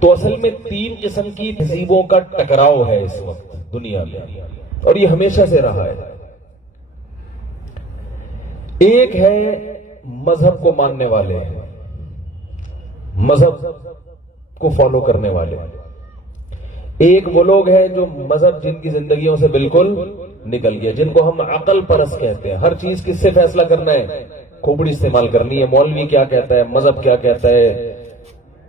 تو اصل میں 3 قسم کی تہذیبوں کا ٹکراؤ ہے اس وقت دنیا میں، اور یہ ہمیشہ سے رہا ہے۔ ایک ہے مذہب کو ماننے والے، مذہب کو فالو کرنے والے۔ ایک وہ لوگ ہیں جو مذہب جن کی زندگیوں سے بالکل نکل گیا، جن کو ہم عقل پرست کہتے ہیں۔ ہر چیز کس سے فیصلہ کرنا ہے؟ کھوپڑی استعمال کرنی ہے، مولوی کیا کہتا ہے، مذہب کیا کہتا ہے،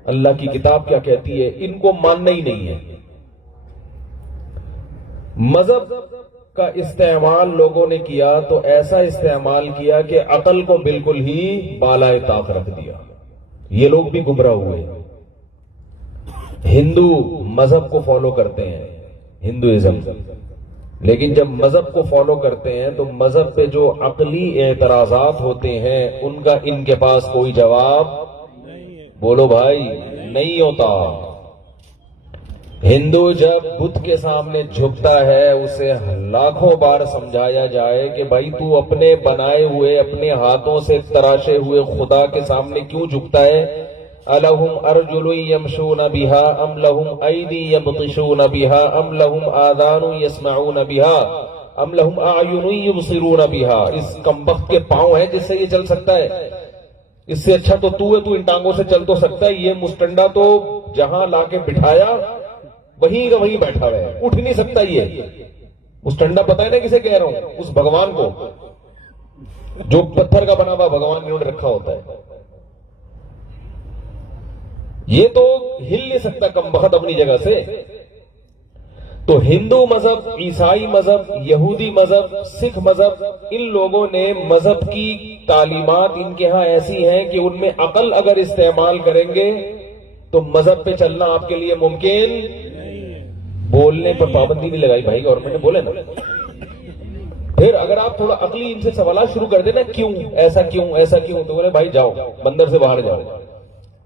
اللہ کی کتاب کیا کہتی ہے، ان کو ماننا ہی نہیں ہے۔ مذہب کا استعمال لوگوں نے کیا تو ایسا استعمال کیا کہ عقل کو بالکل ہی بالائے طاق رکھ دیا۔ یہ لوگ بھی گمراہ ہوئے۔ ہندو مذہب کو فالو کرتے ہیں، ہندوازم، لیکن جب مذہب کو فالو کرتے ہیں تو مذہب پہ جو عقلی اعتراضات ہوتے ہیں ان کا ان کے پاس کوئی جواب، بولو بھائی، نہیں ہوتا۔ ہندو جب بت کے سامنے جھکتا ہے اسے لاکھوں بار سمجھایا جائے کہ بھائی تو اپنے بنائے ہوئے، اپنے ہاتھوں سے تراشے ہوئے خدا کے سامنے کیوں جھکتا ہے؟ الہم ارجل یمشون بہا ام لہم ایدی یبطشون بہا ام لہم آذان یسمعون بہا ام لہم اعین یبصرون بہا۔ اس کمبخت کے پاؤں ہیں جس سے یہ چل سکتا ہے، اس سے اچھا تو ہے، تو ان ٹانگوں سے چل تو سکتا ہے۔ یہ مستنڈا تو جہاں لا کے بٹھایا وہیں کا وہیں بیٹھا ہوا ہے، اٹھ نہیں سکتا۔ یہ مستنڈا پتہ ہے نا کسے کہہ رہا ہوں؟ اس بھگوان کو جو پتھر کا بنا ہوا بھگوان انہوں نے رکھا ہوتا ہے۔ یہ تو ہل نہیں سکتا کمبخت اپنی جگہ سے۔ تو ہندو مذہب، عیسائی مذہب، یہودی مذہب، سکھ مذہب، ان لوگوں نے مذہب کی تعلیمات ان کے ہاں ایسی ہیں کہ ان میں عقل اگر استعمال کریں گے تو مذہب پہ چلنا آپ کے لیے ممکن۔ بولنے پر پابندی نہیں لگائی بھائی گورنمنٹ نے، بولے نا۔ پھر اگر آپ تھوڑا عقلی ان سے سوالات شروع کر دیں نا، کیوں ایسا، کیوں ایسا، کیوں، تو بولے بھائی جاؤ مندر سے باہر جاؤ،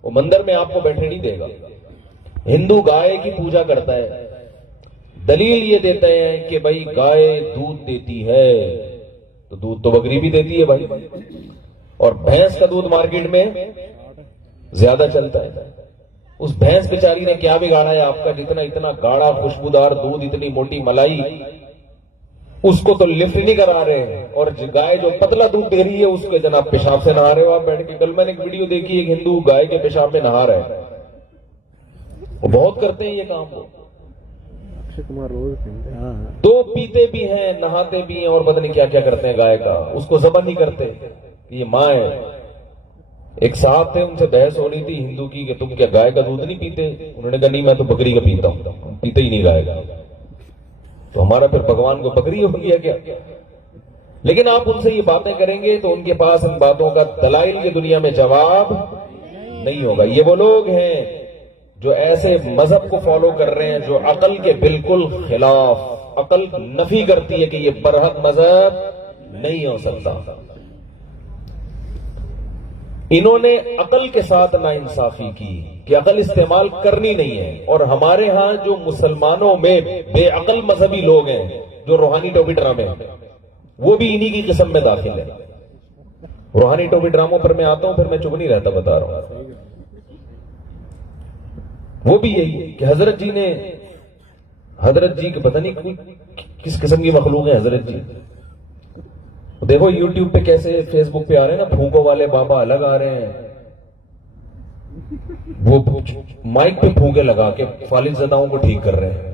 وہ مندر میں آپ کو بیٹھنے نہیں دے گا۔ ہندو گائے کی پوجا کرتا ہے، دلیل یہ دیتے ہیں کہ بھائی گائے دودھ دیتی ہے تو دودھ تو بکری بھی دیتی ہے بھائی، اور بھینس کا دودھ مارکیٹ میں زیادہ چلتا ہے۔ اس بھینس بیچاری نے کیا بگاڑا ہے آپ کا؟ جتنا اتنا گاڑا خوشبودار دودھ، اتنی موٹی ملائی، اس کو تو لفٹ نہیں کرا رہے ہیں، اور گائے جو پتلا دودھ دے رہی ہے اس کے جناب پیشاب سے نہا رہے ہو آپ بیٹھ کے۔ کل میں نے ایک ویڈیو دیکھی، ایک ہندو گائے کے پیشاب میں نہا رہا ہے۔ وہ بہت کرتے ہیں یہ کام، تو پیتے بھی ہیں، نہاتے بھی ہیں، اور پتہ نہیں کیا کیا کرتے ہیں گائے کا۔ اس کو ذبح نہیں کرتے، یہ ماں ہے۔ ایک صاحب تھے، ان سے بحث ہو رہی تھی ہندو کی کہ تم کیا گائے کا دودھ نہیں پیتے؟ انہوں نے کہا نہیں، میں تو بکری کا پیتا ہوں، پیتے ہی نہیں گائے کا۔ تو ہمارا پھر بھگوان کو بکری ہو گیا کیا؟ لیکن آپ ان سے یہ باتیں کریں گے تو ان کے پاس ان باتوں کا دلائل کی دنیا میں جواب نہیں ہوگا۔ یہ وہ لوگ ہیں جو ایسے مذہب کو فالو کر رہے ہیں جو عقل کے بالکل خلاف، عقل نفی کرتی ہے کہ یہ برحق مذہب نہیں ہو سکتا۔ انہوں نے عقل کے ساتھ ناانصافی کی کہ عقل استعمال کرنی نہیں ہے، اور ہمارے ہاں جو مسلمانوں میں بے عقل مذہبی لوگ ہیں جو روحانی ٹوپی ڈرامے، وہ بھی انہی کی قسم میں داخل ہے۔ روحانی ٹوپی ڈراموں پر میں آتا ہوں، پھر میں چپ نہیں رہتا، بتا رہا ہوں۔ وہ بھی یہی ہے کہ حضرت جی کے پتہ نہیں کوئی کس قسم کی مخلوق ہے حضرت جی۔ دیکھو یوٹیوب پہ کیسے، فیس بک پہ آ رہے ہیں نا، پھونکوں والے بابا الگ آ رہے ہیں، وہ مائک پہ پھونکے لگا کے فالج زداؤں کو ٹھیک کر رہے ہیں۔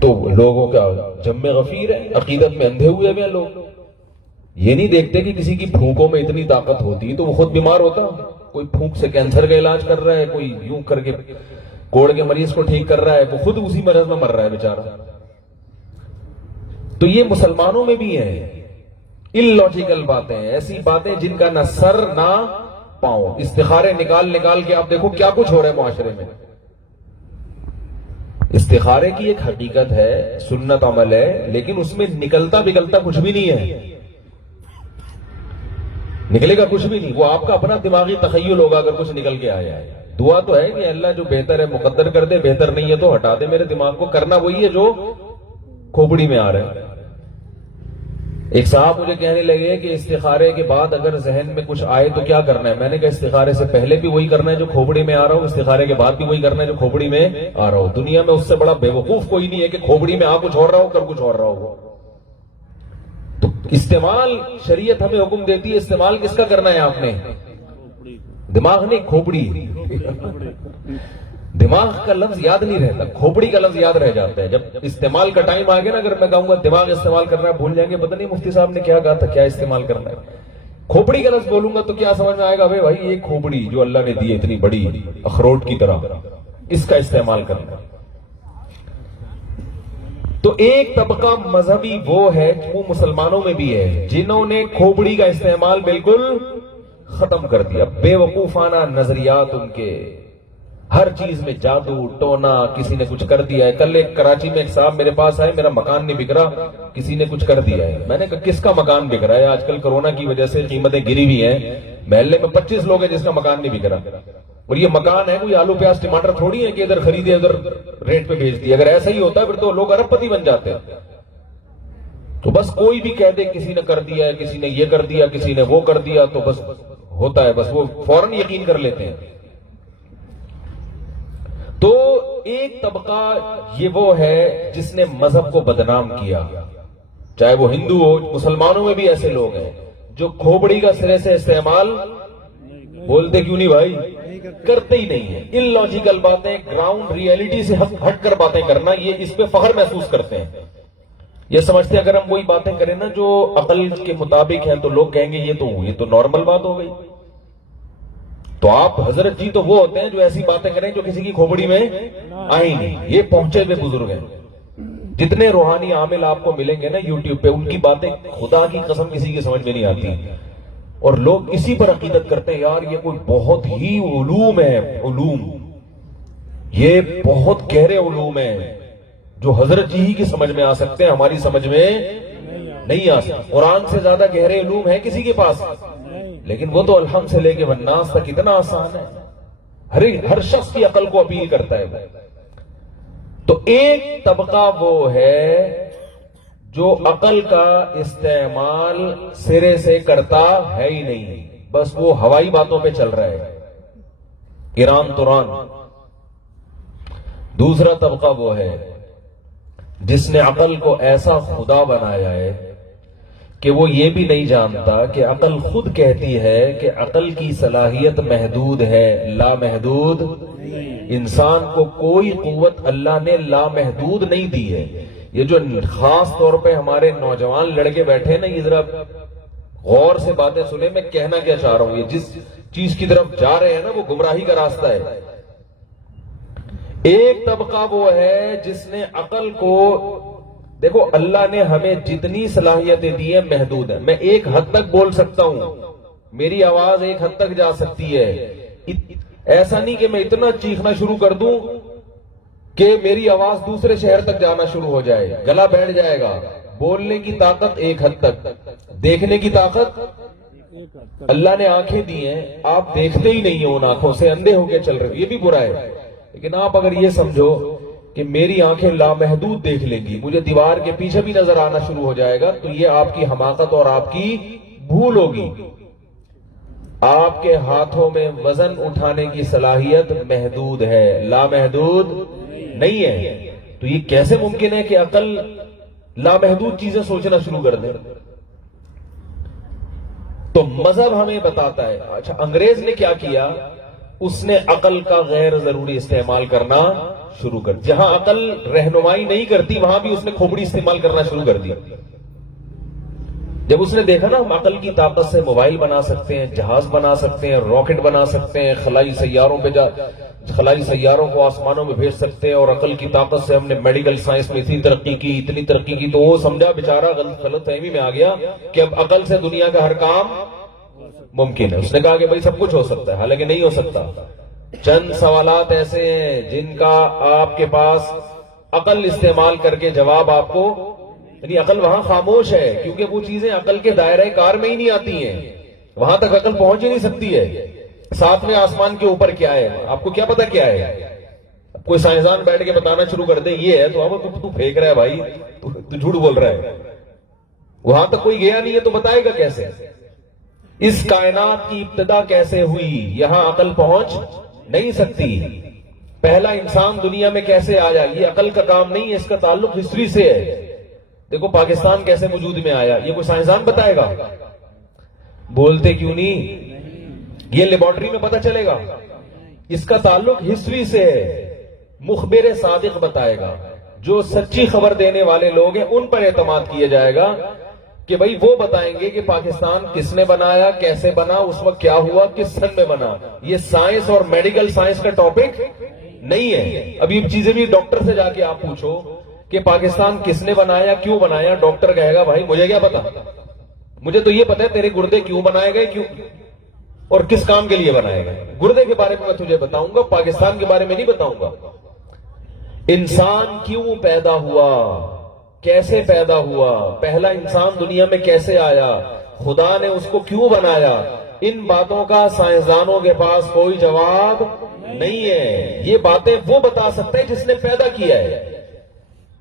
تو لوگوں کا جم غفیر ہے، عقیدت میں اندھے ہوئے ہیں لوگ۔ یہ نہیں دیکھتے کہ کسی کی پھونکوں میں اتنی طاقت ہوتی تو وہ خود بیمار ہوتا۔ کوئی پھونک سے کینسر کا علاج کر رہا ہے، کوئی یوں کر کے کوڑ کے مریض کو ٹھیک کر رہا ہے، وہ خود اسی مرض میں مر رہا ہے بیچارہ۔ تو یہ مسلمانوں میں بھی ہیں ان لاجیکل باتیں، ایسی باتیں جن کا نہ سر نہ پاؤں۔ استخارے نکال کے آپ دیکھو کیا کچھ ہو رہا ہے معاشرے میں۔ استخارے کی ایک حقیقت ہے، سنت عمل ہے، لیکن اس میں نکلتا بگلتا کچھ بھی نہیں ہے، نکلے گا کچھ بھی نہیں۔ وہ آپ کا اپنا دماغی تخیل ہوگا اگر کچھ نکل کے آیا ہے۔ دعا تو ہے کہ اللہ جو بہتر ہے مقدر کر دے، بہتر نہیں ہے تو ہٹا دے میرے دماغ کو۔ کرنا وہی ہے جو کھوپڑی میں آ رہا ہے۔ ایک صاحب مجھے کہنے لگے کہ استخارے کے بعد اگر ذہن میں کچھ آئے تو کیا کرنا ہے؟ میں نے کہا استخارے سے پہلے بھی وہی کرنا ہے جو کھوپڑی میں آ رہا ہوں، استخارے کے بعد بھی وہی کرنا ہے جو کھوپڑی میں آ رہا ہوں۔ دنیا میں اس سے بڑا بے وقوف کوئی نہیں ہے کہ کھوپڑی میں آ کچھ اور رہا ہو کر کچھ اور رہا ہو۔ تو استعمال شریعت ہمیں حکم دیتی ہے، استعمال کس کا کرنا ہے؟ آپ نے دماغ نہیں، کھوپڑی۔ دماغ کا لفظ یاد نہیں رہتا، کھوپڑی کا لفظ یاد رہ جاتا ہے۔ جب استعمال کا ٹائم آ گیا نا، اگر میں کہوں گا دماغ استعمال کرنا ہے، بھول جائیں گے، پتہ نہیں مفتی صاحب نے کیا کہا تھا، کیا استعمال کرنا ہے۔ کھوپڑی کا لفظ بولوں گا تو کیا سمجھ میں آئے گا؟ بھائی یہ کھوپڑی جو اللہ نے دی ہے اتنی بڑی اخروٹ کی طرح، اس کا استعمال کرنا ہے۔ تو ایک طبقہ مذہبی وہ ہے، وہ مسلمانوں میں بھی ہے، جنہوں نے کھوپڑی کا استعمال بالکل ختم کر دیا۔ بے وقوفانہ نظریات ان کے، ہر چیز میں جادو ٹونا، کسی نے کچھ کر دیا ہے۔ کل ایک کراچی میں ایک صاحب میرے پاس آئے، میرا مکان نہیں بک رہا، کسی نے کچھ کر دیا ہے۔ میں نے کہا کس کا مکان بک رہا ہے؟ آج کل کورونا کی وجہ سے قیمتیں گری ہوئی ہیں، محلے میں 25 لوگ ہیں جس کا مکان نہیں بک رہا، اور یہ مکان ہے کوئی آلو پیاز ٹماٹر تھوڑی ہے کہ ادھر خریدے ادھر ریٹ پہ بھیج دیے۔ اگر ایسا ہی ہوتا ہے پھر تو لوگ ارب پتی بن جاتے ہیں۔ تو بس کوئی بھی کہہ دے کسی نے کر دیا ہے، کسی نے یہ کر دیا، کسی نے وہ کر دیا، تو بس ہوتا ہے، بس وہ فوراً یقین کر لیتے ہیں۔ تو ایک طبقہ یہ وہ ہے جس نے مذہب کو بدنام کیا، چاہے وہ ہندو ہو۔ مسلمانوں میں بھی ایسے لوگ ہیں جو کھوپڑی کا سرے سے استعمال، بولتے کیوں نہیں بھائی؟ کرتے ہی نہیں ہیں۔ ان لاجیکل باتیں، گراؤنڈ ریئلٹی سے ہٹ کر باتیں کرنا، یہ اس پہ فخر محسوس کرتے ہیں۔ یہ سمجھتے ہیں اگر ہم وہی باتیں کریں نا جو عقل کے مطابق ہیں تو لوگ کہیں گے یہ تو نارمل بات ہو گئی۔ تو آپ حضرت جی تو وہ ہوتے ہیں جو ایسی باتیں کریں جو کسی کی کھوپڑی میں آئی نہیں۔ یہ پہنچے ہوئے بزرگ ہیں۔ جتنے روحانی عامل آپ کو ملیں گے نا یوٹیوب پہ، ان کی باتیں خدا کی قسم کسی کی سمجھ میں نہیں آتی، اور لوگ اسی پر عقیدت کرتے ہیں یار یہ کوئی بہت ہی علوم ہے، علوم یہ بہت گہرے علوم ہیں جو حضرت جی ہی کی سمجھ میں آ سکتے ہیں، ہماری سمجھ میں نہیں آ سکتے۔ قرآن سے زیادہ گہرے علوم ہیں کسی کے پاس؟ لیکن وہ تو الحمد سے لے کے والناس تک اتنا آسان ہے، ہر شخص کی عقل کو اپیل کرتا ہے۔ تو ایک طبقہ وہ ہے جو عقل کا استعمال سرے سے کرتا ہے ہی نہیں، بس وہ ہوائی باتوں پہ چل رہا ہے، ایران توران۔ دوسرا طبقہ وہ ہے جس نے عقل کو ایسا خدا بنایا ہے کہ وہ یہ بھی نہیں جانتا کہ عقل خود کہتی ہے کہ عقل کی صلاحیت محدود ہے، لامحدود۔ انسان کو کوئی قوت اللہ نے لامحدود نہیں دی ہے۔ یہ جو خاص طور پہ ہمارے نوجوان لڑکے بیٹھے ہیں نا، یہ ذرا غور سے باتیں سنیں، میں کہنا کیا چاہ رہا ہوں۔ یہ جس چیز کی طرف جا رہے ہیں نا وہ گمراہی کا راستہ ہے۔ ایک طبقہ وہ ہے جس نے عقل کو، دیکھو اللہ نے ہمیں جتنی صلاحیتیں دی ہیں محدود ہیں۔ میں ایک حد تک بول سکتا ہوں، میری آواز ایک حد تک جا سکتی ہے، ایسا نہیں کہ میں اتنا چیخنا شروع کر دوں کہ میری آواز دوسرے شہر تک جانا شروع ہو جائے، گلا بیٹھ جائے گا۔ بولنے کی طاقت ایک حد تک، دیکھنے کی طاقت اللہ نے آنکھیں دی ہیں، آپ دیکھتے ہی نہیں ہیں، ان آنکھوں سے اندھے ہو کے چل رہے، یہ بھی برا ہے۔ لیکن آپ اگر یہ سمجھو کہ میری آنکھیں لامحدود دیکھ لیں گی، مجھے دیوار کے پیچھے بھی نظر آنا شروع ہو جائے گا، تو یہ آپ کی حماقت اور آپ کی بھول ہوگی۔ آپ کے ہاتھوں میں وزن اٹھانے کی صلاحیت محدود ہے، لامحدود نہیں ہے۔ تو یہ کیسے ممکن ہے کہ عقل لامحدود چیزیں سوچنا شروع کر دے؟ تو مذہب ہمیں بتاتا ہے۔ اچھا انگریز نے کیا کیا؟ اس نے عقل کا غیر ضروری استعمال کرنا شروع کر، جہاں عقل رہنمائی نہیں کرتی وہاں بھی اس نے کھوپڑی استعمال کرنا شروع کر دیا۔ جب اس نے دیکھا نا ہم عقل کی طاقت سے موبائل بنا سکتے ہیں، جہاز بنا سکتے ہیں، راکٹ بنا سکتے ہیں، خلائی سیاروں کو آسمانوں میں بھیج سکتے ہیں، اور عقل کی طاقت سے ہم نے میڈیکل سائنس میں اتنی ترقی کی، تو وہ سمجھا بیچارہ غلط فہمی میں آ گیا کہ اب عقل سے دنیا کا ہر کام ممکن ہے۔ اس نے کہا کہ بھائی سب کچھ ہو سکتا ہے، حالانکہ نہیں ہو سکتا۔ چند سوالات ایسے ہیں جن کا آپ کے پاس عقل استعمال کر کے جواب آپ کو، یعنی عقل وہاں خاموش ہے کیونکہ وہ چیزیں عقل کے دائرہ کار میں ہی نہیں آتی ہیں، وہاں تک عقل پہنچ ہی نہیں سکتی ہے۔ ساتویں آسمان کے اوپر کیا ہے آپ کو کیا پتا کیا ہے؟ اب کوئی سائنسدان بیٹھ کے بتانا شروع کر دے یہ ہے تو اب تو پھینک رہا ہے بھائی، تو جھوٹ بول رہا ہے۔ وہاں تک کوئی گیا نہیں ہے تو بتائے گا کیسے؟ اس کائنات کی ابتدا کیسے ہوئی یہاں عقل پہنچ نہیں سکتی. پہلا انسان دنیا میں کیسے آیا یہ عقل کا کام نہیں ہے، اس کا تعلق ہسٹری سے ہے. دیکھو پاکستان کیسے وجود میں آیا یہ کوئی سائنسدان بتائے گا؟ بولتے کیوں نہیں؟ یہ لیبارٹری میں پتہ چلے گا. اس کا تعلق ہسٹری سے ہے. مخبر صادق بتائے گا. جو سچی خبر دینے والے لوگ ہیں ان پر اعتماد کیا جائے گا کہ بھائی وہ بتائیں گے کہ پاکستان کس نے بنایا، کیسے بنا، اس وقت کیا ہوا، کس سن میں بنا. یہ سائنس اور میڈیکل سائنس کا ٹاپک نہیں ہے. اب یہ چیزیں بھی ڈاکٹر سے جا کے آپ پوچھو کہ پاکستان کس نے بنایا، کیوں بنایا، ڈاکٹر کہے گا بھائی مجھے کیا پتا، مجھے تو یہ پتا ہے تیرے گردے کیوں بنائے گئے، کیوں اور کس کام کے لیے بنائے گئے. گردے کے بارے میں تجھے بتاؤں گا، پاکستان کے بارے میں نہیں بتاؤں گا. انسان کیوں پیدا ہوا، کیسے پیدا ہوا، پہلا انسان دنیا میں کیسے آیا، خدا نے اس کو کیوں بنایا، ان باتوں کا سائنسدانوں کے پاس کوئی جواب نہیں ہے. یہ باتیں وہ بتا سکتا ہے جس نے پیدا کیا ہے.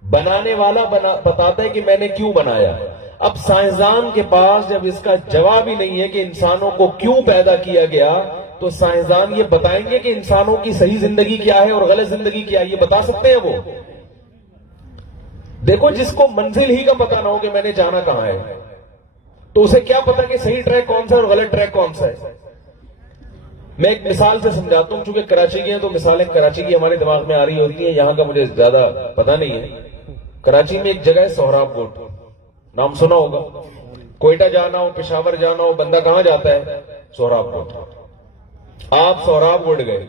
بنانے والا بتاتا ہے کہ میں نے کیوں بنایا. اب سائنسدان کے پاس جب اس کا جواب ہی نہیں ہے کہ انسانوں کو کیوں پیدا کیا گیا تو سائنسدان یہ بتائیں گے کہ انسانوں کی صحیح زندگی کیا ہے اور غلط زندگی کیا ہے. یہ بتا سکتے ہیں وہ؟ دیکھو جس کو منزل ہی کا پتا نہ ہو کہ میں نے جانا کہاں ہے تو اسے کیا پتا کہ صحیح ٹریک کون سا ہے اور غلط ٹریک کون سا ہے. میں ایک مثال سے سمجھاتا ہوں، چونکہ کراچی کے ہیں تو مثالیں کراچی کی ہمارے دماغ میں آ رہی ہوتی ہیں، یہاں کا مجھے زیادہ پتا نہیں ہے. کراچی میں ایک جگہ ہے سہراب کوٹ، نام سنا ہوگا. کوئٹہ جانا ہو، پشاور جانا ہو، بندہ کہاں جاتا ہے؟ سہراب کوٹ. آپ سہراب کوٹ گئے،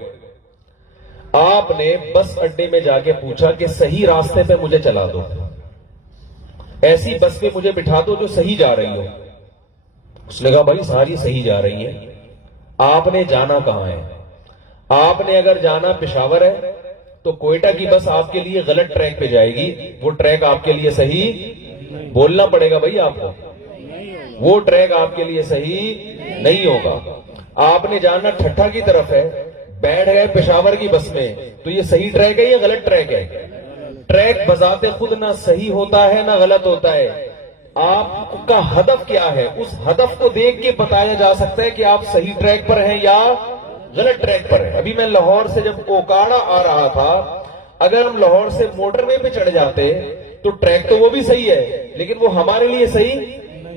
آپ نے بس اڈے میں جا کے پوچھا کہ صحیح راستے پہ مجھے چلا دو، ایسی بس پہ مجھے بٹھا دو جو صحیح جا رہی ہو. اس نے کہا بھائی ساری صحیح جا رہی ہیں. آپ نے جانا کہاں ہے؟ آپ نے اگر جانا پشاور ہے تو کوئٹہ کی بس آپ کے لیے غلط ٹریک پہ جائے گی، وہ ٹریک آپ کے لیے صحیح بولنا پڑے گا بھائی آپ کو، وہ ٹریک آپ کے لیے صحیح نہیں ہوگا. آپ نے جانا ٹھٹھا کی طرف ہے، بیٹھ گئے پشاور کی بس میں تو یہ صحیح ٹریک ہے یا غلط ٹریک ہے؟ ٹریک بذات خود نہ صحیح ہوتا ہے نہ غلط ہوتا ہے. آپ کا ہدف کیا ہے، اس ہدف کو دیکھ کے بتایا جا سکتا ہے کہ آپ صحیح ٹریک پر ہیں یا غلط ٹریک پر ہیں. ابھی میں لاہور سے جب اوکاڑا آ رہا تھا، اگر ہم لاہور سے موٹر وے پہ چڑھ جاتے تو ٹریک تو وہ بھی صحیح ہے لیکن وہ ہمارے لیے صحیح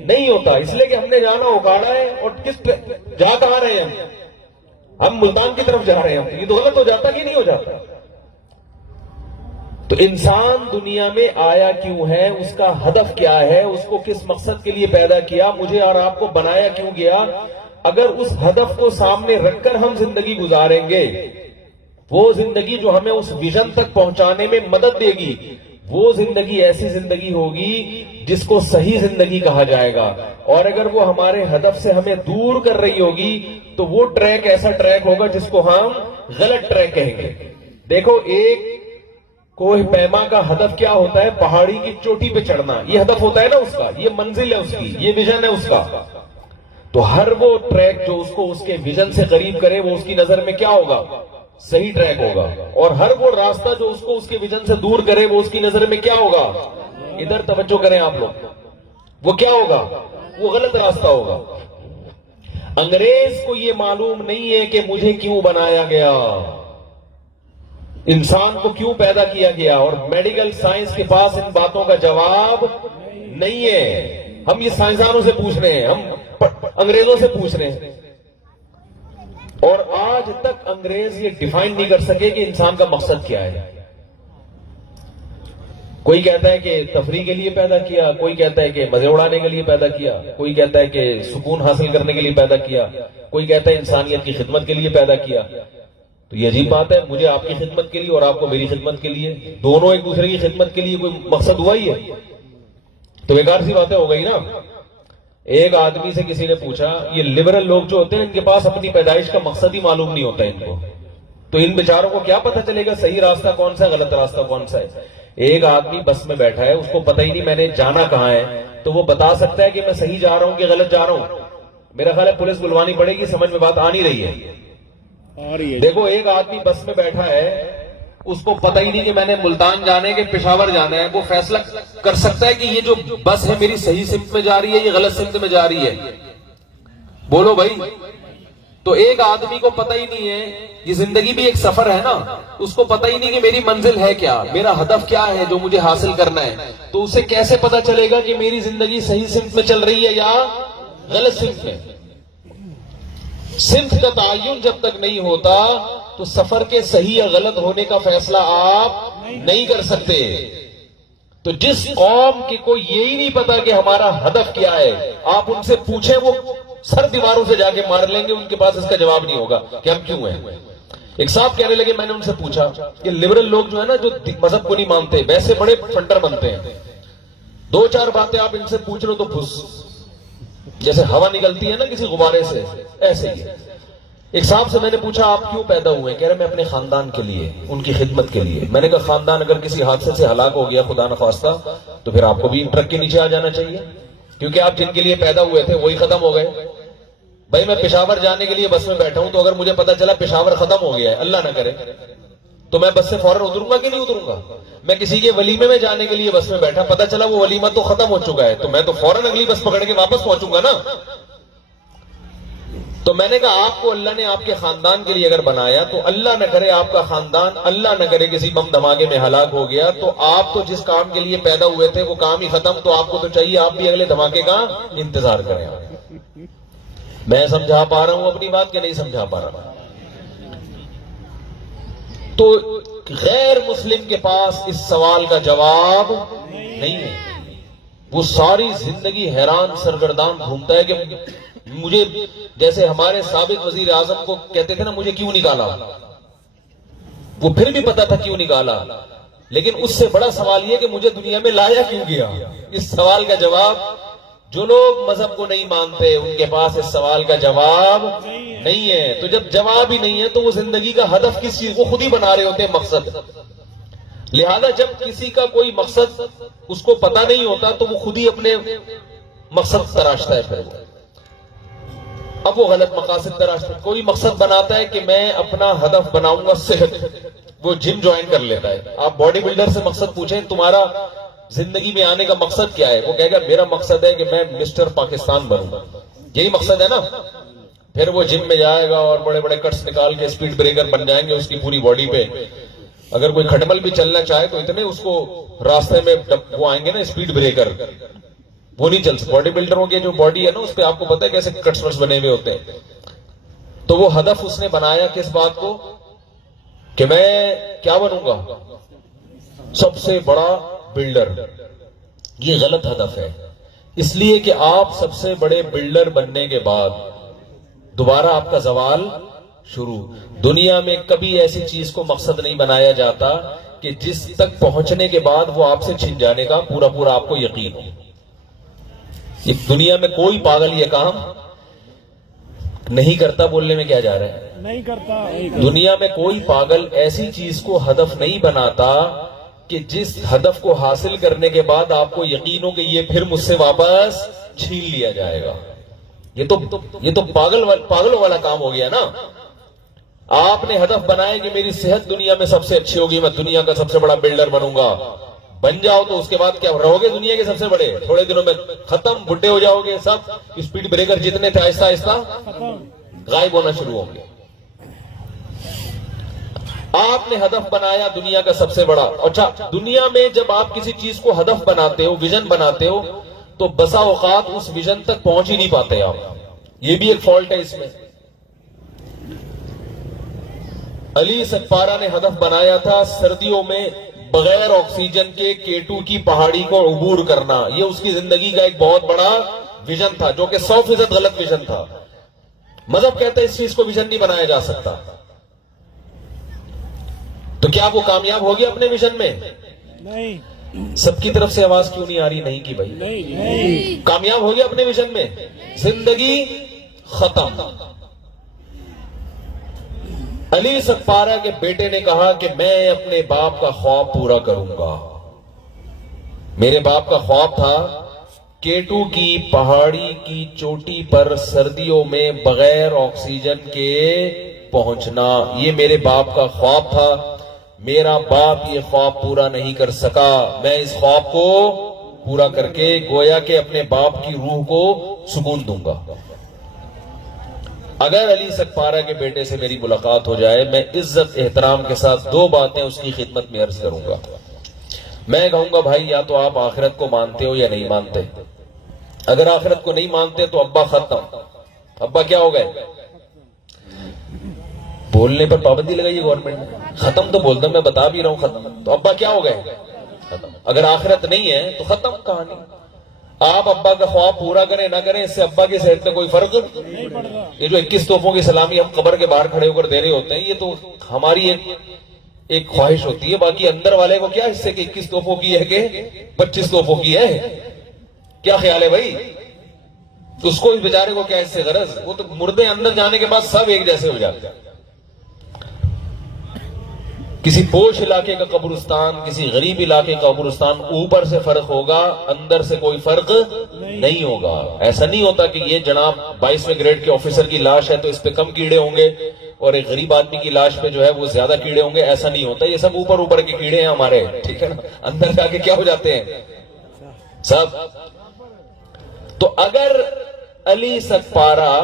نہیں ہوتا، اس لیے کہ ہم نے جانا اوکاڑا ہے اور جا کہاں رہے ہیں ہم ملتان کی طرف جا رہے ہیں. یہ تو غلط ہو جاتا کہ نہیں ہو جاتا؟ تو انسان دنیا میں آیا کیوں ہے، اس کا ہدف کیا ہے، اس کو کس مقصد کے لیے پیدا کیا، مجھے اور آپ کو بنایا کیوں گیا. اگر اس ہدف کو سامنے رکھ کر ہم زندگی گزاریں گے، وہ زندگی جو ہمیں اس ویژن تک پہنچانے میں مدد دے گی، وہ زندگی ایسی زندگی ہوگی جس کو صحیح زندگی کہا جائے گا. اور اگر وہ ہمارے ہدف سے ہمیں دور کر رہی ہوگی تو وہ ٹریک ایسا ٹریک ہوگا جس کو ہم غلط ٹریک کہیں گے. دیکھو ایک کوہ پیما کا ہدف کیا ہوتا ہے؟ پہاڑی کی چوٹی پہ چڑھنا، یہ ہدف ہوتا ہے نا اس کا، یہ منزل ہے اس کی، یہ ویژن ہے اس کا. تو ہر وہ ٹریک جو اس کو اس کے ویژن سے قریب کرے وہ اس کی نظر میں کیا ہوگا؟ صحیح ٹریک ہوگا. اور ہر وہ راستہ جو اس کو اس کے ویژن سے دور کرے وہ اس کی نظر میں کیا ہوگا؟ ادھر توجہ کریں آپ لوگ، وہ کیا ہوگا؟ وہ غلط راستہ ہوگا. انگریز کو یہ معلوم نہیں ہے کہ مجھے کیوں بنایا گیا، انسان کو کیوں پیدا کیا گیا، اور میڈیکل سائنس کے پاس ان باتوں کا جواب نہیں ہے. ہم یہ سائنسدانوں سے پوچھ رہے ہیں، ہم انگریزوں سے پوچھ رہے ہیں، اور آج تک انگریز یہ ڈیفائن نہیں کر سکے کہ انسان کا مقصد کیا ہے. کوئی کہتا ہے کہ تفریح کے لیے پیدا کیا، کوئی کہتا ہے کہ مزے اڑانے کے لیے پیدا کیا، کوئی کہتا ہے کہ سکون حاصل کرنے کے لیے پیدا کیا، کوئی کہتا ہے انسانیت کی خدمت کے لیے پیدا کیا. تو یہ عجیب بات ہے، مجھے آپ کی خدمت کے لیے اور آپ کو میری خدمت کے لیے، دونوں ایک دوسرے کی خدمت کے لیے کوئی مقصد ہوا ہی ہے تو بیکار سی باتیں ہو گئی نا. ایک آدمی سے کسی نے پوچھا، یہ لبرل لوگ جو ہوتے ہیں ان کے پاس اپنی پیدائش کا مقصد ہی معلوم نہیں ہوتا ان کو، تو ان بیچاروں کو کیا پتہ چلے گا صحیح راستہ کون سا ہے، غلط راستہ کون سا ہے. ایک آدمی بس میں بیٹھا ہے، اس کو پتہ ہی نہیں میں نے جانا کہاں ہے، تو وہ بتا سکتا ہے کہ میں صحیح جا رہا ہوں کہ غلط جا رہا ہوں. میرا خیال ہے پولیس بلوانی پڑے گی، سمجھ میں بات آ نہیں رہی ہے. دیکھو ایک آدمی بس میں بیٹھا ہے، اس کو پتہ ہی نہیں کہ میں نے ملتان جانا ہے کہ پشاور جانا ہے، وہ فیصلہ کر سکتا ہے کہ یہ جو بس ہے میری صحیح سمت میں جا رہی ہے یہ غلط سمت میں جا رہی ہے؟ بولو بھائی. تو ایک آدمی کو پتہ ہی نہیں ہے، یہ زندگی بھی ایک سفر ہے نا، اس کو پتہ ہی نہیں کہ میری منزل ہے کیا، میرا ہدف کیا ہے جو مجھے حاصل کرنا ہے. تو اسے کیسے پتہ چلے گا کہ میری زندگی صحیح سمت میں چل رہی ہے یا غلط سمت میں؟ سمت کا تعین جب تک نہیں ہوتا تو سفر کے صحیح یا غلط ہونے کا فیصلہ آپ نہیں کر سکتے. تو جس قوم کے کو یہی نہیں پتا کہ ہمارا ہدف کیا ہے، آپ ان سے پوچھیں وہ سر دیواروں سے جا کے مار لیں گے، ان کے پاس اس کا جواب نہیں ہوگا کہ ہم کیوں ہیں. ایک صاحب کہنے لگے، میں نے ان سے پوچھا کہ لبرل لوگ جو ہے نا، جو مذہب کو نہیں مانتے، ویسے بڑے فنٹر بنتے ہیں، دو چار باتیں آپ ان سے پوچھ لو تو پھس جیسے ہوا نکلتی ہے نا کسی غبارے سے، ایسے ہی. ایک صاحب سے میں نے پوچھا آپ کیوں پیدا ہوئے؟ کہہ رہے میں اپنے خاندان کے لیے، ان کی خدمت کے لیے. میں نے کہا خاندان اگر کسی حادثے سے ہلاک ہو گیا خدا نخواستہ تو پھر آپ کو بھی ٹرک کے نیچے آ جانا چاہیے، کیونکہ آپ جن کے لیے پیدا ہوئے تھے وہی ختم ہو گئے. بھائی میں پشاور جانے کے لیے بس میں بیٹھا ہوں، تو اگر مجھے پتا چلا پشاور ختم ہو گیا ہے، اللہ نہ کرے، تو میں بس سے فوراً اتروں گا کہ نہیں اتروں گا؟ میں کسی کے ولیمے میں جانے کے لیے بس میں بیٹھا، پتا چلا وہ ولیمہ تو ختم ہو چکا ہے، تو میں تو فوراً اگلی بس پکڑ کے واپس پہنچوں گا نا. تو میں نے کہا آپ کو اللہ نے آپ کے خاندان کے لیے اگر بنایا تو اللہ نہ کرے آپ کا خاندان اللہ نہ کرے کسی بم دھماکے میں ہلاک ہو گیا، تو آپ تو جس کام کے لیے پیدا ہوئے تھے وہ کام ہی ختم، تو آپ کو تو چاہیے آپ بھی اگلے دھماکے کا انتظار کریں. میں سمجھا پا رہا ہوں اپنی بات کہ نہیں سمجھا پا رہا؟ تو غیر مسلم کے پاس اس سوال کا جواب نہیں ہے. وہ ساری زندگی حیران سرگردان گھومتا ہے کہ مجھے، جیسے ہمارے سابق وزیر اعظم کو کہتے تھے نا مجھے کیوں نکالا، وہ پھر بھی پتا تھا کیوں نکالا، لیکن اس سے بڑا سوال یہ کہ مجھے دنیا میں لایا کیوں گیا. اس سوال کا جواب جو لوگ مذہب کو نہیں مانتے ان کے پاس اس سوال کا جواب نہیں ہے. تو جب جواب ہی نہیں ہے تو وہ زندگی کا ہدف کس چیز، وہ خود ہی بنا رہے ہوتے ہیں مقصد. لہذا جب کسی کا کوئی مقصد اس کو پتا نہیں ہوتا تو وہ خود ہی اپنے مقصد تراشتا ہے. پھر اب وہ غلط مقاصد تراشتا ہے. کوئی مقصد بناتا ہے کہ میں اپنا ہدف بناؤں گا صحت، وہ جم جوائن کر لیتا ہے. آپ باڈی بلڈر سے مقصد پوچھیں تمہارا زندگی میں آنے کا مقصد کیا ہے، وہ کہے گا میرا مقصد ہے کہ میں مسٹر پاکستان بنوں. یہی مقصد ہے نا. پھر وہ جم میں جائے گا اور بڑے بڑے کٹس نکال کے اسپیڈ بریکر بن جائیں گے اس کی پوری باڈی پہ. اگر کوئی کھٹمل بھی چلنا چاہے تو اتنے اس کو راستے میں وہ آئیں گے نا اسپیڈ بریکر، وہ نہیں چل سکتا. باڈی بلڈروں کے جو باڈی ہے نا اس پہ آپ کو پتا ہے کیسے کٹس وٹس بنے ہوئے ہوتے ہیں. تو وہ ہدف اس نے بنایا کس بات کو کہ میں کیا بنوں گا، سب سے بڑا بلڈر. یہ غلط ہدف ہے، اس لیے کہ آپ سب سے بڑے بلڈر بننے کے بعد دوبارہ آپ کا زوال شروع. دنیا میں کبھی ایسی چیز کو مقصد نہیں بنایا جاتا کہ جس تک پہنچنے کے بعد وہ آپ سے چھن جانے کا پورا پورا آپ کو یقین ہو. یہ دنیا میں کوئی پاگل یہ کام نہیں کرتا. بولنے میں کیا جا رہا ہے؟ نہیں کرتا. دنیا میں کوئی پاگل ایسی چیز کو ہدف نہیں بناتا کہ جس ہدف کو حاصل کرنے کے بعد آپ کو یقین ہو کہ یہ پھر مجھ سے واپس چھین لیا جائے گا. یہ تو پاگلوں والا کام ہو گیا نا. آپ نے ہدف بنایا کہ میری صحت دنیا میں سب سے اچھی ہوگی، میں دنیا کا سب سے بڑا بلڈر بنوں گا. بن جاؤ تو اس کے بعد کیا رہو گے دنیا کے سب سے بڑے، تھوڑے دنوں میں ختم، بڈھے ہو جاؤ گے. سب اسپیڈ بریکر جتنے تھے آہستہ آہستہ غائب ہونا شروع ہوں گے. آپ نے ہدف بنایا دنیا کا سب سے بڑا. اچھا، دنیا میں جب آپ کسی چیز کو ہدف بناتے ہو، ویژن بناتے ہو، تو بسا اوقات اس ویژن تک پہنچ ہی نہیں پاتے آپ. یہ بھی ایک فالٹ ہے اس میں. علی سکپارہ نے ہدف بنایا تھا سردیوں میں بغیر آکسیجن کے کیٹو کی پہاڑی کو عبور کرنا. یہ اس کی زندگی کا ایک بہت بڑا ویژن تھا جو کہ 100% غلط ویژن تھا. مذہب کہتا ہے اس چیز کو ویژن نہیں بنایا جا سکتا. تو کیا وہ کامیاب ہو گیا اپنے ویژن میں؟ نہیں. سب کی طرف سے آواز کیوں نہیں آ رہی نہیں کی بھائی؟ نہیں. کامیاب ہو گیا اپنے ویژن میں؟ زندگی ختم. علی سکپارہ کے بیٹے نے کہا کہ میں اپنے باپ کا خواب پورا کروں گا. میرے باپ کا خواب تھا کیٹو کی پہاڑی کی چوٹی پر سردیوں میں بغیر آکسیجن کے پہنچنا. یہ میرے باپ کا خواب تھا. میرا باپ یہ خواب پورا نہیں کر سکا، میں اس خواب کو پورا کر کے گویا کہ اپنے باپ کی روح کو سکون دوں گا۔ اگر علی سکپارہ کے بیٹے سے میری ملاقات ہو جائے، میں عزت احترام کے ساتھ دو باتیں اس کی خدمت میں عرض کروں گا۔ میں کہوں گا بھائی یا تو آپ آخرت کو مانتے ہو یا نہیں مانتے۔ اگر آخرت کو نہیں مانتے تو ابا ختم۔ ابا کیا ہو گئے؟ بولنے پر پابندی لگائی گورنمنٹ نے، ختم تو بولتا میں بتا بھی رہا ہوں ختم، تو ابا کیا ہو گئے؟ ختم۔ اگر آخرت نہیں ہے تو ختم کہانی۔ آپ ابا کا خواب پورا کریں نہ کریں، اس سے ابا کی صحت میں کوئی فرق نہیں پڑتا۔ یہ جو 21 توپوں کی سلامی ہم قبر کے باہر کھڑے ہو کر دے رہے ہوتے ہیں، یہ تو ہماری ایک خواہش ہوتی ہے، باقی اندر والے کو کیا حصے کہ 21 توپوں کی ہے کہ 25 توپوں کی ہے؟ کیا خیال ہے بھائی؟ تو اس کو اس بیچارے کو کیا اس سے غرض؟ وہ تو مردے اندر جانے کے بعد سب ایک جیسے ہو جاتے ہیں۔ کسی پوش علاقے کا قبرستان، کسی غریب علاقے کا قبرستان، اوپر سے فرق ہوگا، اندر سے کوئی فرق نہیں ہوگا۔ ایسا نہیں ہوتا کہ یہ جناب 22ویں گریڈ کے آفیسر کی لاش ہے تو اس پہ کم کیڑے ہوں گے اور ایک غریب آدمی کی لاش پہ جو ہے وہ زیادہ کیڑے ہوں گے، ایسا نہیں ہوتا۔ یہ سب اوپر اوپر کے کیڑے ہیں ہمارے، ٹھیک ہے نا؟ اندر جا کے کیا ہو جاتے ہیں سب۔ تو اگر علی سکپارہ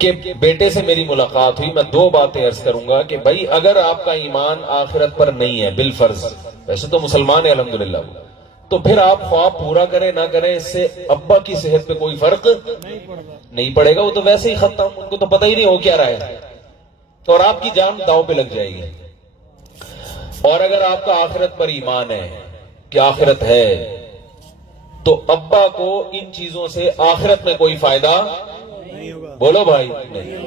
کہ بیٹے سے میری ملاقات ہوئی، میں دو باتیں عرض کروں گا کہ بھائی اگر آپ کا ایمان آخرت پر نہیں ہے بالفرض، ویسے تو مسلمان ہے الحمدللہ، تو پھر آپ خواب پورا کریں نہ کریں، اس سے ابا کی صحت پہ کوئی فرق نہیں پڑے گا۔ وہ تو ویسے ہی ختم، ان کو تو پتہ ہی نہیں ہو کیا رہا ہے، اور آپ کی جان داؤ پہ لگ جائے گی۔ اور اگر آپ کا آخرت پر ایمان ہے کہ آخرت ہے، تو ابا کو ان چیزوں سے آخرت میں کوئی فائدہ بولو بھائی نہیں،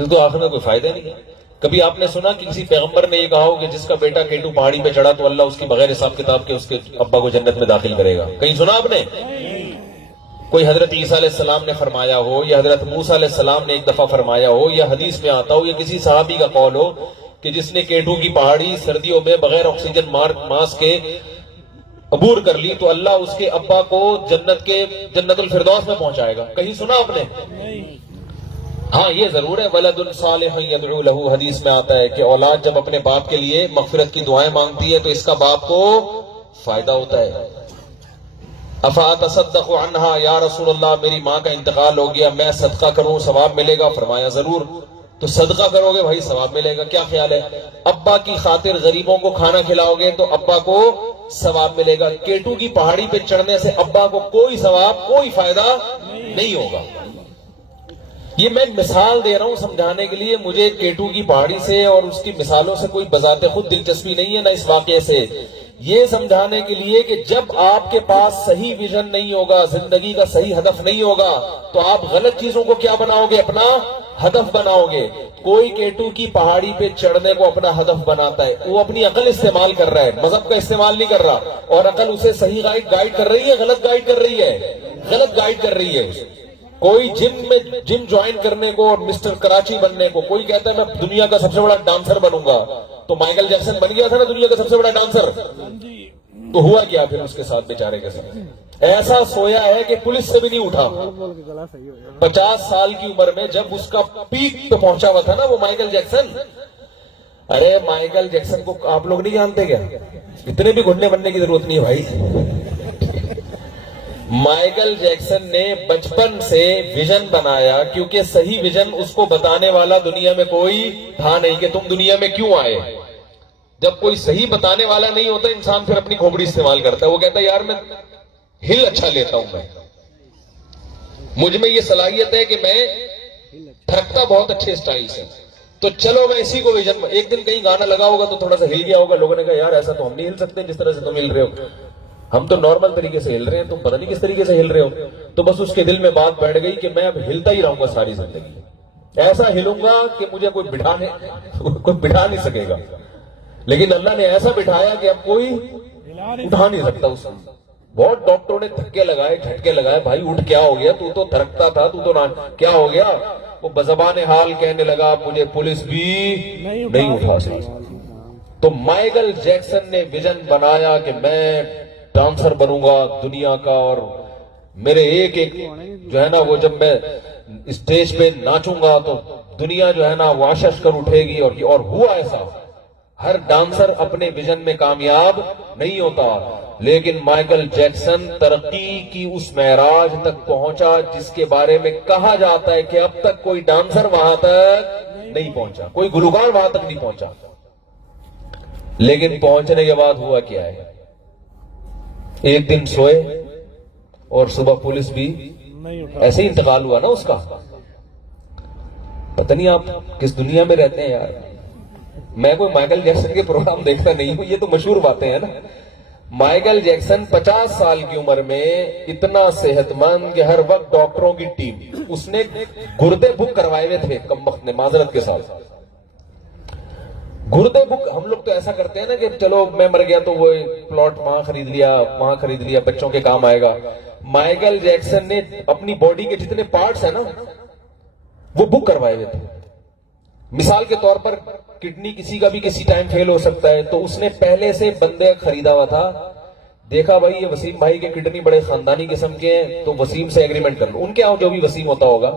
تو آخر میں کوئی فائدہ نہیں۔ کبھی آپ نے سنا کہ کسی پیغمبر نے یہ کہا ہو کہ جس کا بیٹا کیٹو پہاڑی پہ چڑھا تو اللہ اس کی بغیر حساب کتاب کے اس کے ابا کو جنت میں داخل کرے گا؟ کہیں سنا آپ نے؟ کوئی حضرت عیسیٰ علیہ السلام نے فرمایا ہو، یا حضرت موسیٰ علیہ السلام نے ایک دفعہ فرمایا ہو، یا حدیث میں آتا ہو، یا کسی صحابی کا قول ہو کہ جس نے کیٹو کی پہاڑی سردیوں میں بغیر آکسیجن ماسک کے عبور کر لی تو اللہ اس کے ابا کو جنت الفردوس میں پہنچائے گا؟ کہیں سنا آپ نے؟ ہاں یہ ضرور ہے، ولد صالح یدعو لہ، حدیث میں آتا ہے کہ اولاد جب اپنے باپ کے لیے مغفرت کی دعائیں مانگتی ہے تو اس کا باپ کو فائدہ ہوتا ہے۔ افاتصدق عنہا، یا رسول اللہ میری ماں کا انتقال ہو گیا، میں صدقہ کروں ثواب ملے گا؟ فرمایا ضرور۔ تو صدقہ کرو گے بھائی ثواب ملے گا۔ کیا خیال ہے؟ ابا کی خاطر غریبوں کو کھانا کھلاؤ گے تو ابا کو ثواب ملے گا۔ کیٹو کی پہاڑی پہ چڑھنے سے ابا کو کوئی ثواب کوئی فائدہ نہیں ہوگا۔ یہ میں مثال دے رہا ہوں سمجھانے کے لیے، مجھے کیٹو کی پہاڑی سے اور اس کی مثالوں سے کوئی بذات خود دلچسپی نہیں ہے، نہ اس واقعے سے، یہ سمجھانے کے لیے کہ جب آپ کے پاس صحیح ویژن نہیں ہوگا، زندگی کا صحیح ہدف نہیں ہوگا، تو آپ غلط چیزوں کو کیا بناؤ گے؟ اپنا ہدف بناؤ گے۔ کوئی کیٹو کی پہاڑی پہ چڑھنے کو اپنا ہدف بناتا ہے، وہ اپنی عقل استعمال کر رہا ہے، مذہب کا استعمال نہیں کر رہا، اور عقل اسے صحیح گائیڈ کر رہی ہے، غلط گائیڈ کر رہی ہے، غلط گائیڈ کر رہی ہے۔ کوئی جم جوائن کرنے کو اور مسٹر کراچی بننے کو، کوئی کہتا ہے میں دنیا کا سب سے بڑا ڈانسر بنوں گا، تو مائیکل جیکسن بن گیا تھا نا دنیا کا سب سے بڑا ڈانسر، تو ہوا کیا پھر اس کے ساتھ بیچارے کے ساتھ؟ ایسا سویا ہے کہ پولیس سے بھی نہیں اٹھا۔ 50 سال کی عمر میں جب اس کا پیک پہ پہنچا ہوا تھا نا وہ مائیکل جیکسن، ارے مائیکل جیکسن کو آپ لوگ نہیں جانتے کیا؟ اتنے بھی گھنڈے بننے کی ضرورت نہیں ہے بھائی۔ مائیکل جیکسن نے بچپن سے ویژن بنایا، کیونکہ صحیح ویژن اس کو بتانے والا دنیا میں کوئی تھا نہیں کہ تم دنیا میں کیوں آئے۔ جب کوئی صحیح بتانے والا نہیں ہوتا، انسان پھر اپنی کھوپڑی استعمال کرتا ہے، وہ کہتا ہے یار میں ہل اچھا لیتا ہوں، میں مجھ میں یہ صلاحیت ہے کہ میں تھرکتا بہت اچھے سٹائل سے، تو چلو میں اسی کو ویژن۔ ایک دن کہیں گانا لگا ہوگا تو تھوڑا سا ہل گیا ہوگا، لوگوں نے کہا یار ایسا تو ہم نہیں ہل سکتے جس طرح سے تم ہل رہے ہو، ہم تو نارمل طریقے سے ہل رہے ہیں، تم پتہ نہیں کس طریقے سے ہل رہے ہو۔ تو بس اس کے دل میں بات بیٹھ گئی کہ میں اب ہلتا ہی رہوں گا ساری زندگی، ایسا ہلوں گا کہ مجھے کوئی بٹھا نہیں سکے گا۔ لیکن اللہ نے ایسا بٹھایا کہ اب کوئی اٹھا نہیں سکتا اس کو۔ بہت ڈاکٹروں نے دھکے لگائے، جھٹکے لگائے، بھائی اٹھ کیا ہو گیا، تو تھرکتا تھا، تو کیا ہو گیا؟ وہ بزبان حال کہنے لگا مجھے پولیس بھی نہیں اٹھا سکتی۔ تو مائیکل جیکسن نے ویژن بنایا کہ میں ڈانسر بنوں گا دنیا کا، اور میرے ایک جو ہے نا وہ جب میں اسٹیج پہ ناچوں تو دنیا جو ہے نا وہ آشش کر اٹھے گی. اور ہوا ایسا. ہر ڈانسر اپنے ویژن میں کامیاب نہیں ہوتا, لیکن مائیکل جیکسن ترقی کی اس معراج تک پہنچا جس کے بارے میں کہا جاتا ہے کہ اب تک کوئی ڈانسر وہاں تک نہیں پہنچا, کوئی گلوکار وہاں تک نہیں پہنچا. لیکن پہنچنے کے بعد ہوا کیا ہے, ایک دن سوئے اور صبح پولیس بھی ایسے ہی انتقال ہوا نا اس کا. پتہ نہیں آپ کس دنیا میں رہتے ہیں یار. میں کوئی مائیکل جیکسن کے پروگرام دیکھتا نہیں ہوں, یہ تو مشہور باتیں ہیں نا. مائیکل جیکسن 50 سال کی عمر میں اتنا صحت مند کہ ہر وقت ڈاکٹروں کی ٹیم, اس نے گردے بک کروائے ہوئے تھے کمبخت نے, معذرت کے ساتھ. گردے بک, ہم لوگ تو ایسا کرتے ہیں نا کہ چلو میں مر گیا تو وہ پلاٹ وہاں خرید لیا, بچوں کے کام آئے گا. مائیکل جیکسن نے اپنی باڈی کے جتنے پارٹس ہیں نا وہ بک کروائے ہوئے تھے. مثال کے طور پر کڈنی کسی کا بھی کسی ٹائم فیل ہو سکتا ہے, تو اس نے پہلے سے بندے خریدا ہوا تھا. دیکھا بھائی یہ وسیم بھائی کے کڈنی بڑے خاندانی قسم کے ہیں, تو وسیم سے ایگریمنٹ کر لو. ان کے یہاں جو بھی وسیم ہوتا ہوگا,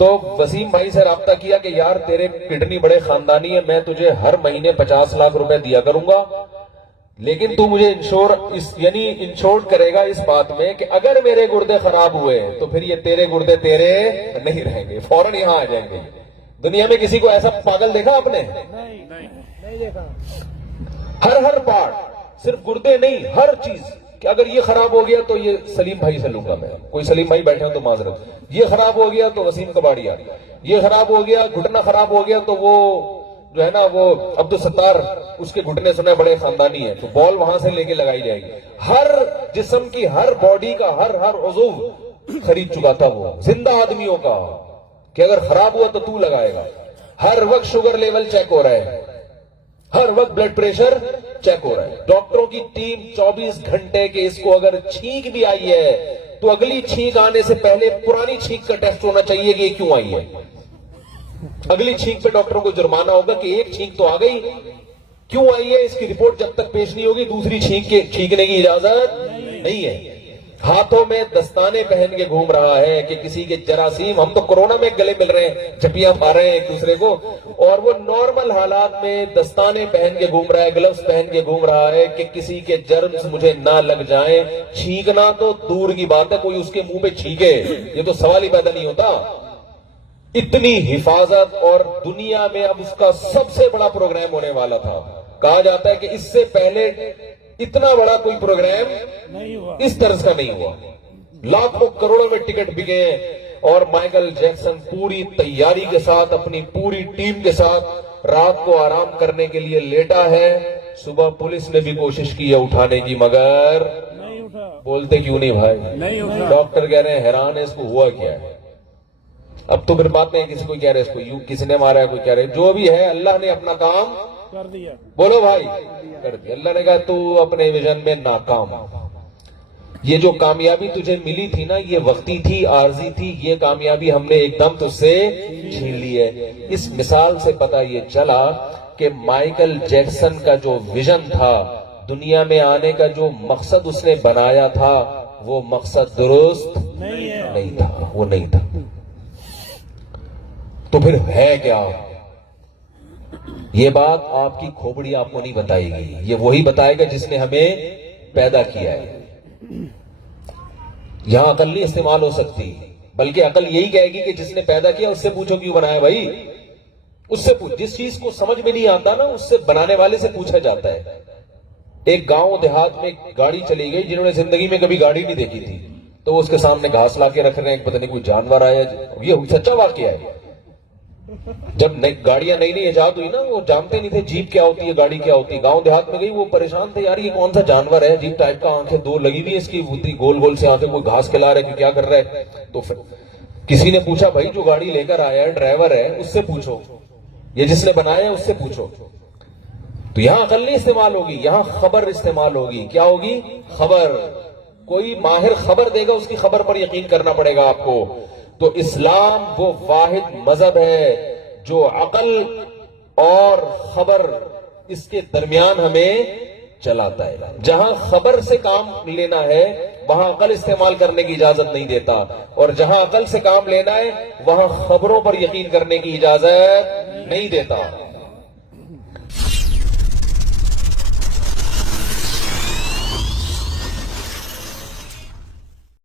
تو وسیم بھائی سے رابطہ کیا کہ یار تیرے کڈنی بڑے خاندانی ہے, میں تجھے ہر مہینے 50 لاکھ روپے دیا کروں گا, لیکن تو مجھے انشور کرے گا اس بات میں کہ اگر میرے گردے خراب ہوئے تو پھر یہ تیرے گردے تیرے نہیں رہیں گے, فوراً یہاں آ جائیں گے. دنیا میں کسی کو ایسا پاگل دیکھا آپ نے؟ نہیں دیکھا. ہر پارٹ, صرف گردے نہیں, ہر چیز کہ اگر یہ خراب ہو گیا تو یہ سلیم بھائی سے لوں گا میں. کوئی سلیم بھائی بیٹھے ہوں تو معذرت. یہ خراب ہو گیا تو وسیم کباڑیا, یہ خراب ہو گیا, گھٹنا خراب ہو گیا تو وہ جو ہے نا وہ عبدالستار, اس کے گھٹنے سنے بڑے خاندانی ہیں, تو بال وہاں سے لے کے لگائی جائے گی. ہر جسم کی, ہر باڈی کا ہر عضو خرید چکا تھا وہ, زندہ آدمیوں کا, کہ اگر خراب ہوا تو تو لگائے گا. ہر وقت شوگر لیول چیک ہو رہا ہے, ہر وقت بلڈ پریشر چیک ہو رہا ہے. ڈاکٹروں کی ٹیم 24 گھنٹے کے, اس کو اگر چھینک بھی آئی ہے تو اگلی چھینک آنے سے پہلے پرانی چھینک کا ٹیسٹ ہونا چاہیے کہ یہ کیوں آئی ہے. اگلی چھینک پہ ڈاکٹروں کو جرمانہ ہوگا کہ ایک چھینک تو آ گئی, کیوں آئی ہے اس کی رپورٹ جب تک پیش نہیں ہوگی دوسری چھینکنے کی اجازت نہیں ہے. ہاتھوں میں دستانے پہن کے گھوم رہا ہے کہ کسی کے جراثیم, ہم تو کورونا میں گلے مل رہے ہیں, جھپیاں پا رہے ہیں ایک دوسرے کو, اور وہ نارمل حالات میں دستانے پہن کے گھوم رہا ہے, گلوز پہن کے گھوم رہا ہے کہ کسی کے جرمز مجھے نہ لگ جائیں. چھینکنا تو دور کی بات ہے, کوئی اس کے منہ پہ چھینکے یہ تو سوال ہی پیدا نہیں ہوتا. اتنی حفاظت, اور دنیا میں اب اس کا سب سے بڑا پروگرام ہونے والا تھا. کہا جاتا ہے کہ اس سے پہلے اتنا بڑا کوئی پروگرام اس طرز کا نہیں ہوا. لاکھوں کروڑوں میں ٹکٹ بکے ہیں, اور مائیکل جیکسن پوری تیاری کے ساتھ اپنی پوری ٹیم کے ساتھ رات کو آرام کرنے کے لیے لیٹا ہے. صبح پولیس نے بھی کوشش کی ہے اٹھانے کی, مگر بولتے کیوں نہیں بھائی؟ ڈاکٹر کہہ رہے ہیں حیران ہے اس کو ہوا کیا ہے. اب تو پھر بات نہیں, کسی کو کہہ رہے اس کو یوں کسی نے مارا ہے, کوئی کہہ رہے جو بھی ہے اللہ نے اپنا کام کر دیا. بولو بھائی, کر دیا. اللہ نے کہا تو اپنے ویژن میں ناکام. یہ جو کامیابی تجھے ملی تھی نا, یہ وقتی تھی, عارضی تھی. یہ کامیابی ہم نے ایک دم تجھ سے چھین لی ہے. اس مثال سے پتہ یہ چلا کہ مائیکل جیکسن کا جو ویژن تھا, دنیا میں آنے کا جو مقصد اس نے بنایا تھا, وہ مقصد درست نہیں تھا, وہ نہیں تھا. تو پھر ہے کیا؟ یہ بات آپ کی کھوپڑی آپ کو نہیں بتائے گی, یہ وہی بتائے گا جس نے ہمیں پیدا کیا ہے. یہاں عقل نہیں استعمال ہو سکتی, بلکہ عقل یہی کہے گی کہ جس نے پیدا کیا اس سے پوچھو کیوں بنایا بھائی. اس سے پوچھ, جس چیز کو سمجھ میں نہیں آتا نا اس سے بنانے والے سے پوچھا جاتا ہے. ایک گاؤں دیہات میں گاڑی چلی گئی, جنہوں نے زندگی میں کبھی گاڑی نہیں دیکھی تھی, تو وہ اس کے سامنے گھاس لا کے رکھ رہے ہیں, پتہ نہیں کوئی جانور آیا. یہ سچا واقعہ ہے. جب گاڑیاں نئی ایجاد ہوئی نا, وہ جانتے نہیں تھے جیپ کیا ہوتی ہے, گاڑی کیا ہوتی ہے. گاؤں دیہات میں گئی, وہ پریشان تھے, یار یہ کون سا جانور ہے, جیپ ٹائپ کا, آنکھیں دو لگی ہوئی ہے اس کی, گول گول سے آنکھیں, کوئی گھاس کھلا رہا ہے, کیا کر رہا ہے. تو پھر کسی نے پوچھا بھائی جو گاڑی لے کر آیا ہے ڈرائیور ہے, اس سے پوچھو, یہ جس نے بنایا ہے اس سے پوچھو. تو یہاں عقل نہیں استعمال ہوگی, یہاں خبر استعمال ہوگی. کیا ہوگی؟ خبر. کوئی ماہر خبر دے گا, اس کی خبر پر یقین کرنا پڑے گا آپ کو. تو اسلام وہ واحد مذہب ہے جو عقل اور خبر اس کے درمیان ہمیں چلاتا ہے. جہاں خبر سے کام لینا ہے وہاں عقل استعمال کرنے کی اجازت نہیں دیتا، اور جہاں عقل سے کام لینا ہے وہاں خبروں پر یقین کرنے کی اجازت نہیں دیتا۔